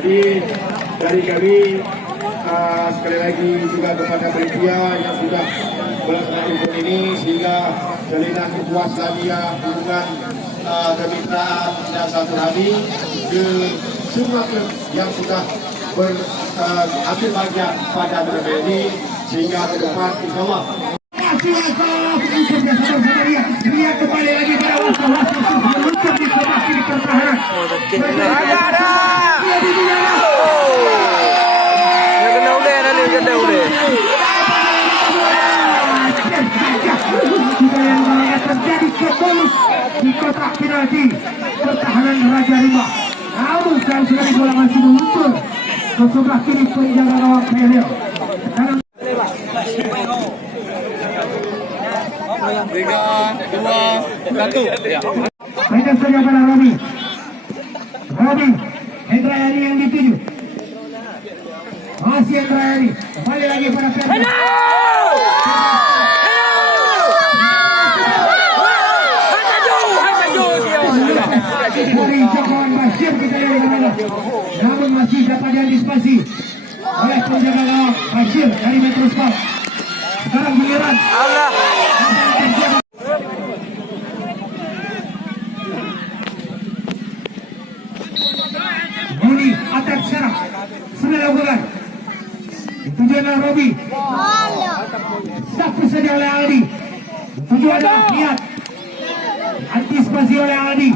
Jadi dari kami sekali lagi juga kepada panitia yang sudah melaksanakan event ini sehingga jalinan kepuasan hubungan kemitraan dan satu hari ke semua klub yang sudah ambil bagian pada turnamen ini sehingga ke depan insyaallah. Dia kembali lagi pada waktu meluncur di formasi di pertahanan. Terjadi kebonus di kotak penalti pertahanan Raja Rimba. Namun sekarang sudah bola masih meluncur ke sebelah kiri penjaga gawang Peleo. 3, 2, 1. Pegang saja pada Robi. Hendra Yani yang dituju. Masih Hendra Yani. Kembali lagi pada Peleo. Dari Jokowan Bashir kita lihat kemana. Namun masih dapat diantisipasi oleh penjaga gawang Bashir dari Metro Sport. Sekarang giliran Allah. Muni atak sekarang sudah lakukan. Tujuan Robi. Sapu saja oleh Aldi. Tujuan lihat. Antisipasi oleh Aldi.